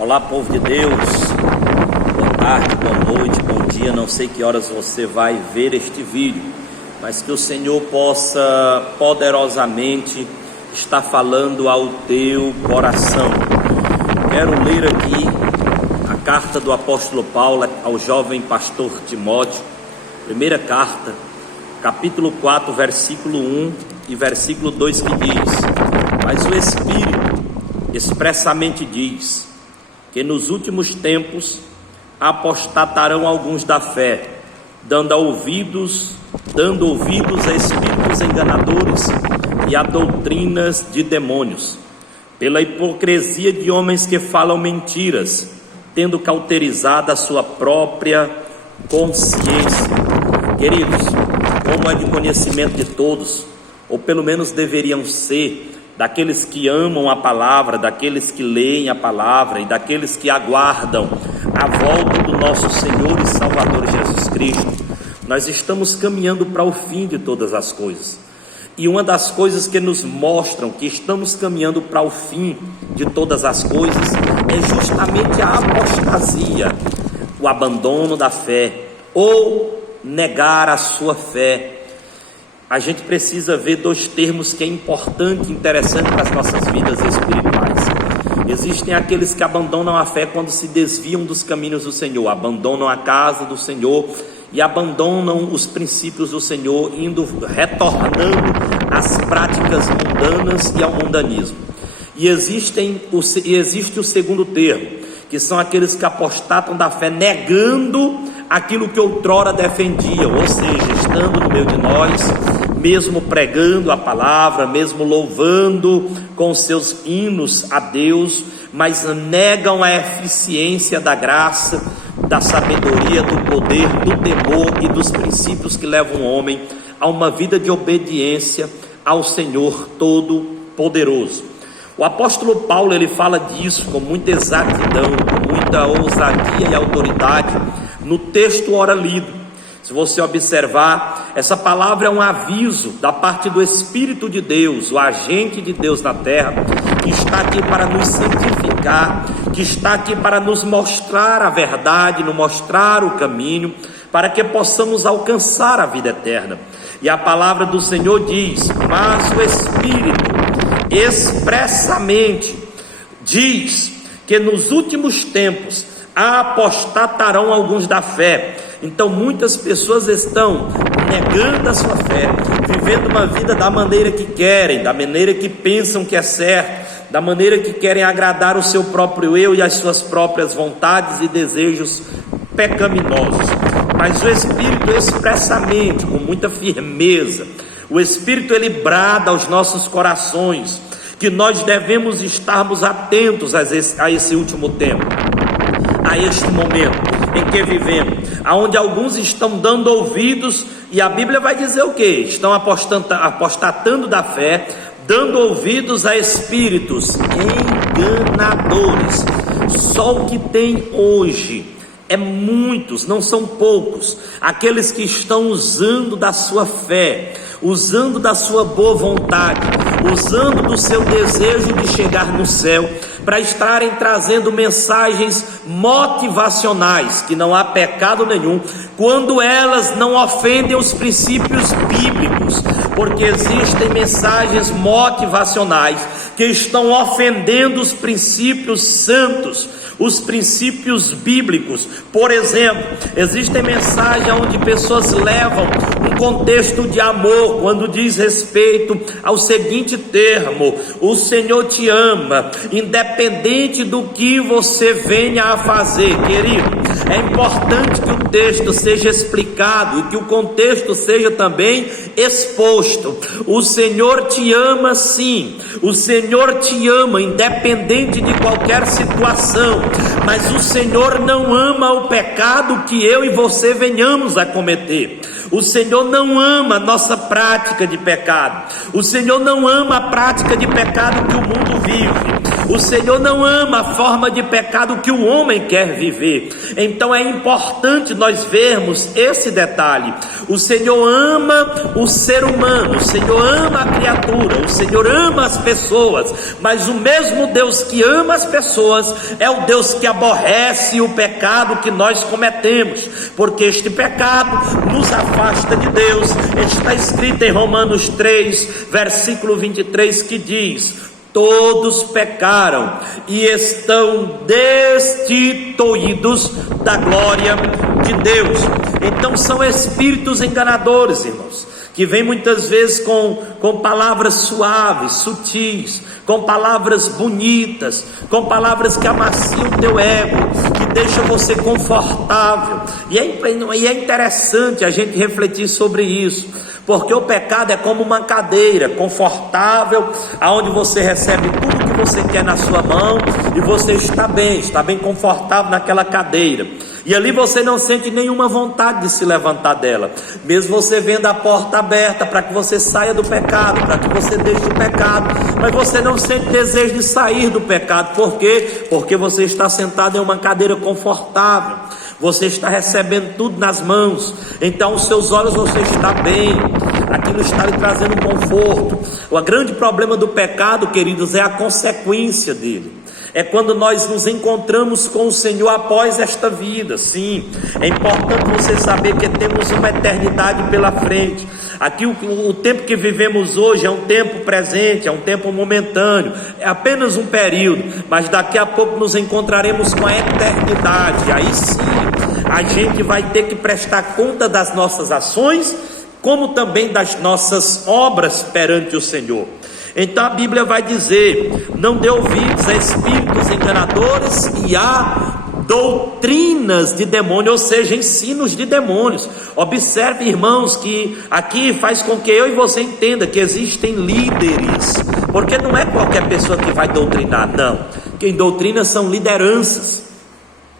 Olá, povo de Deus, boa tarde, boa noite, bom dia. Não sei que horas você vai ver este vídeo, mas que o Senhor possa poderosamente estar falando ao teu coração. Quero ler aqui a carta do apóstolo Paulo ao jovem pastor Timóteo, primeira carta, capítulo 4, versículo 1 e versículo 2, que diz: mas o Espírito expressamente diz que nos últimos tempos apostatarão alguns da fé, dando ouvidos a espíritos enganadores e a doutrinas de demônios, pela hipocrisia de homens que falam mentiras, tendo cauterizado a sua própria consciência. Queridos, como é de conhecimento de todos, ou pelo menos deveriam ser, daqueles que amam a palavra, daqueles que leem a palavra e daqueles que aguardam a volta do nosso Senhor e Salvador Jesus Cristo, nós estamos caminhando para o fim de todas as coisas. E uma das coisas que nos mostram que estamos caminhando para o fim de todas as coisas é justamente a apostasia, o abandono da fé ou negar a sua fé. A gente precisa ver dois termos que é importante e interessante para as nossas vidas espirituais. Existem aqueles que abandonam a fé quando se desviam dos caminhos do Senhor, abandonam a casa do Senhor e abandonam os princípios do Senhor, retornando às práticas mundanas e ao mundanismo. E existe o segundo termo, que são aqueles que apostatam da fé, negando aquilo que outrora defendiam, ou seja, estando no meio de nós, mesmo pregando a palavra, mesmo louvando com seus hinos a Deus, mas negam a eficiência da graça, da sabedoria, do poder, do temor e dos princípios que levam o homem a uma vida de obediência ao Senhor Todo-Poderoso. O apóstolo Paulo, ele fala disso com muita exatidão, com muita ousadia e autoridade no texto ora lido. Se você observar, essa palavra é um aviso da parte do Espírito de Deus, o agente de Deus na terra, que está aqui para nos santificar, que está aqui para nos mostrar a verdade, nos mostrar o caminho, para que possamos alcançar a vida eterna. E a palavra do Senhor diz: mas o Espírito expressamente diz que nos últimos tempos apostatarão alguns da fé. Então muitas pessoas estão negando a sua fé, vivendo uma vida da maneira que querem, da maneira que pensam que é certo, da maneira que querem agradar o seu próprio eu e as suas próprias vontades e desejos pecaminosos. Mas o Espírito expressamente, com muita firmeza, o Espírito ele brada aos nossos corações que nós devemos estarmos atentos a esse último tempo, a este momento em que vivemos, aonde alguns estão dando ouvidos, e a Bíblia vai dizer o que? Estão apostatando da fé, dando ouvidos a espíritos enganadores. Só o que tem hoje é muitos, não são poucos, aqueles que estão usando da sua fé, usando da sua boa vontade, usando do seu desejo de chegar no céu, para estarem trazendo mensagens motivacionais, que não há pecado nenhum, quando elas não ofendem os princípios bíblicos, porque existem mensagens motivacionais que estão ofendendo os princípios santos, os princípios bíblicos. Por exemplo, existem mensagens onde pessoas levam um contexto de amor, quando diz respeito ao seguinte termo: o Senhor te ama, independente do que você venha a fazer. Querido, é importante que o texto seja explicado e que o contexto seja também exposto. O Senhor te ama sim, o Senhor te ama independente de qualquer situação, mas o Senhor não ama o pecado que eu e você venhamos a cometer. O Senhor não ama a nossa prática de pecado, o Senhor não ama a prática de pecado que o mundo vive. O Senhor não ama a forma de pecado que o homem quer viver. Então é importante nós vermos esse detalhe. O Senhor ama o ser humano, o Senhor ama a criatura, o Senhor ama as pessoas, mas o mesmo Deus que ama as pessoas é o Deus que aborrece o pecado que nós cometemos, porque este pecado nos afasta de Deus. Está escrito em Romanos 3, versículo 23, que diz: todos pecaram e estão destituídos da glória de Deus. Então são espíritos enganadores, irmãos, que vêm muitas vezes com palavras suaves, sutis, com palavras bonitas, com palavras que amaciam o teu ego, que deixam você confortável. E é interessante a gente refletir sobre isso, porque o pecado é como uma cadeira confortável, aonde você recebe tudo que você quer na sua mão, e você está bem confortável naquela cadeira, e ali você não sente nenhuma vontade de se levantar dela, mesmo você vendo a porta aberta para que você saia do pecado, para que você deixe o pecado, mas você não sente desejo de sair do pecado. Por quê? Porque você está sentado em uma cadeira confortável, você está recebendo tudo nas mãos, então os seus olhos, você está bem, aquilo está lhe trazendo conforto. O grande problema do pecado, queridos, é a consequência dele. É quando nós nos encontramos com o Senhor após esta vida. Sim, é importante você saber que temos uma eternidade pela frente. Aqui o tempo que vivemos hoje é um tempo presente, é um tempo momentâneo, é apenas um período, mas daqui a pouco nos encontraremos com a eternidade. Aí sim, a gente vai ter que prestar conta das nossas ações, como também das nossas obras perante o Senhor. Então a Bíblia vai dizer: não dê ouvidos a espíritos enganadores e a doutrinas de demônio, ou seja, ensinos de demônios. Observe, irmãos, que aqui faz com que eu e você entenda que existem líderes, porque não é qualquer pessoa que vai doutrinar, não. Quem doutrina são lideranças.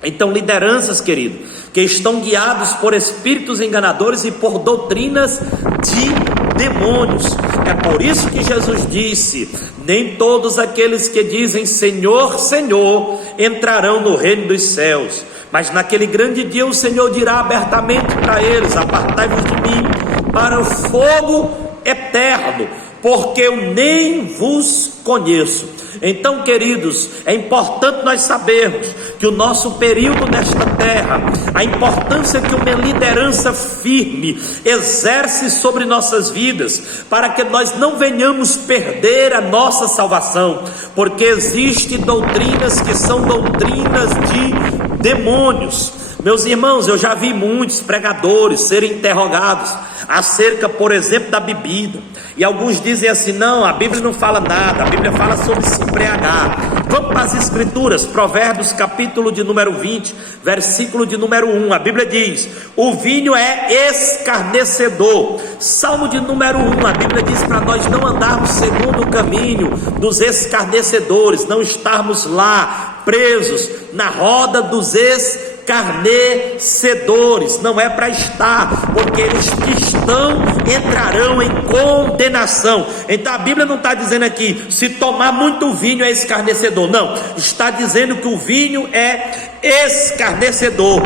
Então lideranças, querido, que estão guiados por espíritos enganadores e por doutrinas de demônios. É por isso que Jesus disse: nem todos aqueles que dizem Senhor, Senhor entrarão no reino dos céus, mas naquele grande dia o Senhor dirá abertamente para eles: apartai-vos de mim para o fogo eterno, porque eu nem vos conheço. Então, queridos, é importante nós sabermos que o nosso período nesta terra, a importância que uma liderança firme exerce sobre nossas vidas, para que nós não venhamos perder a nossa salvação, porque existem doutrinas que são doutrinas de demônios. Meus irmãos, eu já vi muitos pregadores serem interrogados acerca, por exemplo, da bebida, e alguns dizem assim: não, a Bíblia não fala nada, a Bíblia fala sobre se embriagar. Vamos para as Escrituras, Provérbios capítulo de número 20, versículo de número 1, a Bíblia diz: o vinho é escarnecedor. Salmo de número 1, a Bíblia diz para nós não andarmos segundo o caminho dos escarnecedores, não estarmos lá presos na roda dos escarnecedores. Não é para estar, porque eles que estão entrarão em condenação. Então a Bíblia não está dizendo aqui se tomar muito vinho é escarnecedor, não, está dizendo que o vinho é escarnecedor,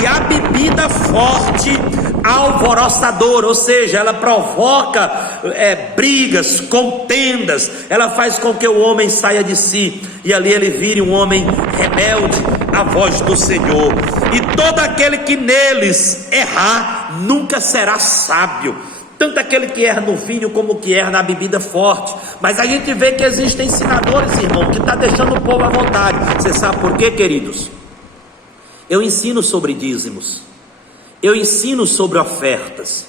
e a bebida forte alvoroçadora, ou seja, ela provoca brigas, contendas, ela faz com que o homem saia de si, e ali ele vire um homem rebelde à voz do Senhor. E todo aquele que neles errar nunca será sábio, tanto aquele que erra no vinho como que erra na bebida forte. Mas a gente vê que existem ensinadores, irmão, que está deixando o povo à vontade. Você sabe por quê, queridos? Eu ensino sobre dízimos, eu ensino sobre ofertas,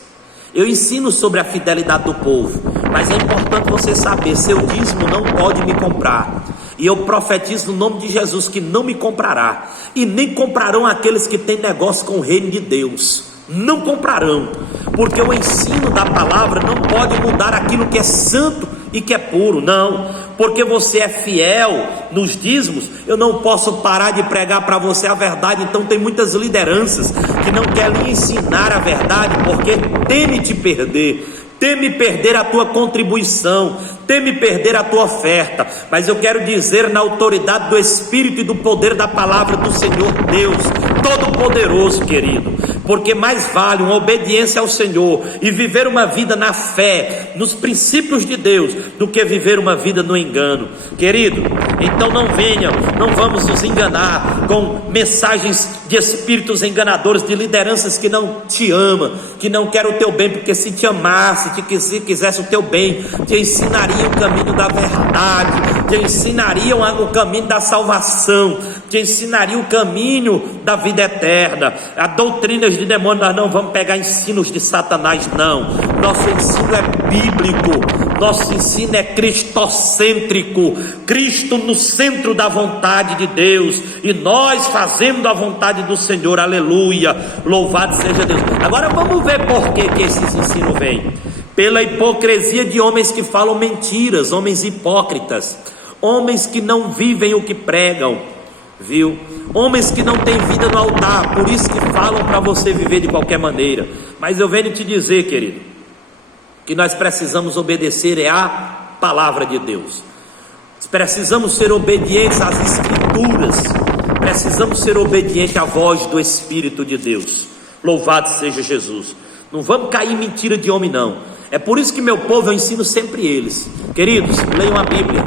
eu ensino sobre a fidelidade do povo, mas é importante você saber: seu dízimo não pode me comprar. E eu profetizo no nome de Jesus que não me comprará, e nem comprarão aqueles que têm negócio com o reino de Deus. Não comprarão, porque o ensino da palavra não pode mudar aquilo que é santo e que é puro, não. Porque você é fiel nos dízimos, eu não posso parar de pregar para você a verdade. Então tem muitas lideranças que não querem lhe ensinar a verdade, porque temem te perder, teme perder a tua contribuição, teme perder a tua oferta, mas eu quero dizer na autoridade do Espírito e do poder da palavra do Senhor Deus Todo-Poderoso, querido, porque mais vale uma obediência ao Senhor e viver uma vida na fé, nos princípios de Deus, do que viver uma vida no engano, querido. Então não vamos nos enganar com mensagens de espíritos enganadores, de lideranças que não te amam, que não querem o teu bem, porque se te amasse, se quisesse o teu bem, te ensinariam o caminho da verdade, te ensinariam o caminho da salvação, te ensinariam o caminho da vida eterna. A doutrinas de demônio, nós não vamos pegar ensinos de Satanás, não. Nosso ensino é bíblico, nosso ensino é cristocêntrico, Cristo no centro da vontade de Deus, e nós fazendo a vontade do Senhor, aleluia, louvado seja Deus. Agora vamos ver por que esses ensinos vêm. Pela hipocrisia de homens que falam mentiras, homens hipócritas, homens que não vivem o que pregam, viu? Homens que não têm vida no altar, por isso que falam para você viver de qualquer maneira. Mas eu venho te dizer, querido, que nós precisamos obedecer a palavra de Deus. Precisamos ser obedientes às Escrituras, precisamos ser obedientes à voz do Espírito de Deus. Louvado seja Jesus. Não vamos cair em mentira de homem, não. É por isso que meu povo, eu ensino sempre eles, queridos, leiam a Bíblia,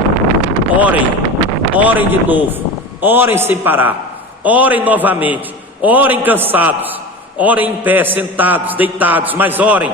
orem de novo, orem sem parar, orem novamente, orem cansados, orem em pé, sentados, deitados, mas orem,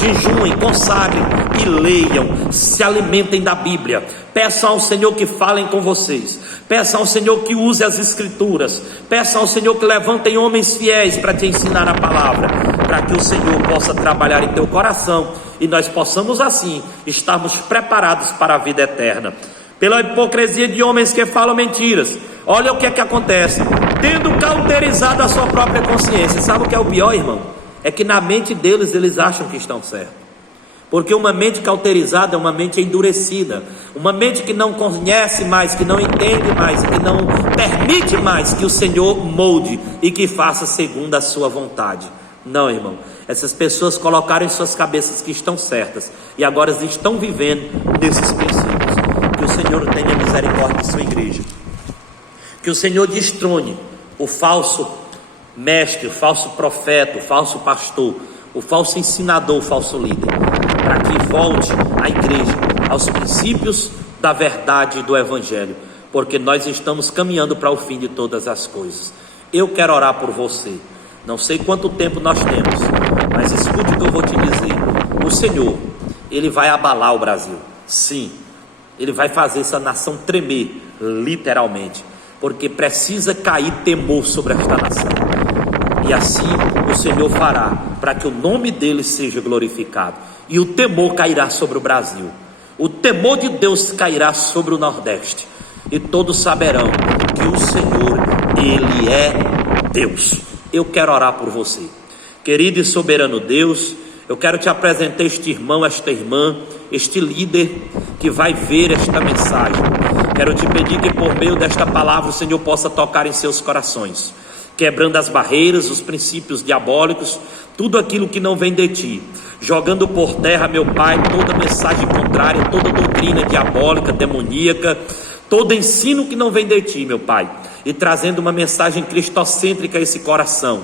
jejuem, consagrem e leiam, se alimentem da Bíblia. Peçam ao Senhor que falem com vocês, peçam ao Senhor que use as Escrituras, peçam ao Senhor que levantem homens fiéis para te ensinar a palavra, para que o Senhor possa trabalhar em teu coração e nós possamos assim estarmos preparados para a vida eterna. Pela hipocrisia de homens que falam mentiras, olha o que é que acontece, tendo cauterizado a sua própria consciência. Sabe o que é o pior, irmão? É que na mente deles, eles acham que estão certos, porque uma mente cauterizada é uma mente endurecida, uma mente que não conhece mais, que não entende mais, que não permite mais que o Senhor molde e que faça segundo a sua vontade. Não, irmão, essas pessoas colocaram em suas cabeças que estão certas e agora estão vivendo nesses princípios. Que o Senhor tenha misericórdia de sua igreja, que o Senhor destrone o falso mestre, o falso profeta, o falso pastor, o falso ensinador, o falso líder, para que volte a igreja aos princípios da verdade do Evangelho, porque nós estamos caminhando para o fim de todas as coisas. Eu quero orar por você. Não sei quanto tempo nós temos, mas escute o que eu vou te dizer. O Senhor, Ele vai abalar o Brasil, sim, Ele vai fazer essa nação tremer, literalmente, porque precisa cair temor sobre esta nação, e assim o Senhor fará, para que o nome dele seja glorificado, e o temor cairá sobre o Brasil, o temor de Deus cairá sobre o Nordeste, e todos saberão que o Senhor, Ele é Deus. Eu quero orar por você, querido e soberano Deus. Eu quero te apresentar este irmão, esta irmã, este líder que vai ver esta mensagem. Quero te pedir que por meio desta palavra o Senhor possa tocar em seus corações, quebrando as barreiras, os princípios diabólicos, tudo aquilo que não vem de ti, jogando por terra, meu Pai, toda mensagem contrária, toda doutrina diabólica, demoníaca, todo ensino que não vem de ti, meu Pai, e trazendo uma mensagem cristocêntrica a esse coração,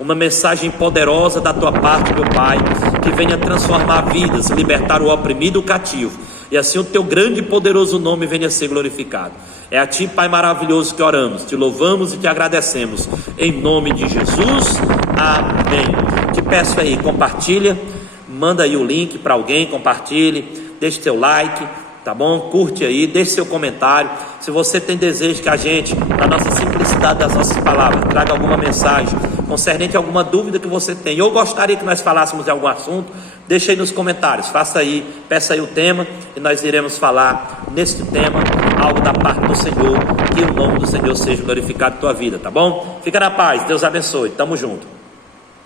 uma mensagem poderosa da tua parte, meu Pai, que venha transformar vidas, libertar o oprimido e o cativo, e assim o teu grande e poderoso nome venha ser glorificado. É a ti, Pai maravilhoso, que oramos, te louvamos e te agradecemos, em nome de Jesus, amém. Te peço aí, compartilha, manda aí o link para alguém, compartilhe, deixe seu like, tá bom? Curte aí, deixe seu comentário. Se você tem desejo que a gente, na nossa simplicidade das nossas palavras, traga alguma mensagem concernente a alguma dúvida que você tem, ou gostaria que nós falássemos de algum assunto, deixe aí nos comentários, faça aí, peça aí o tema, e nós iremos falar neste tema, algo da parte do Senhor, que o nome do Senhor seja glorificado em tua vida, tá bom? Fica na paz, Deus abençoe, tamo junto.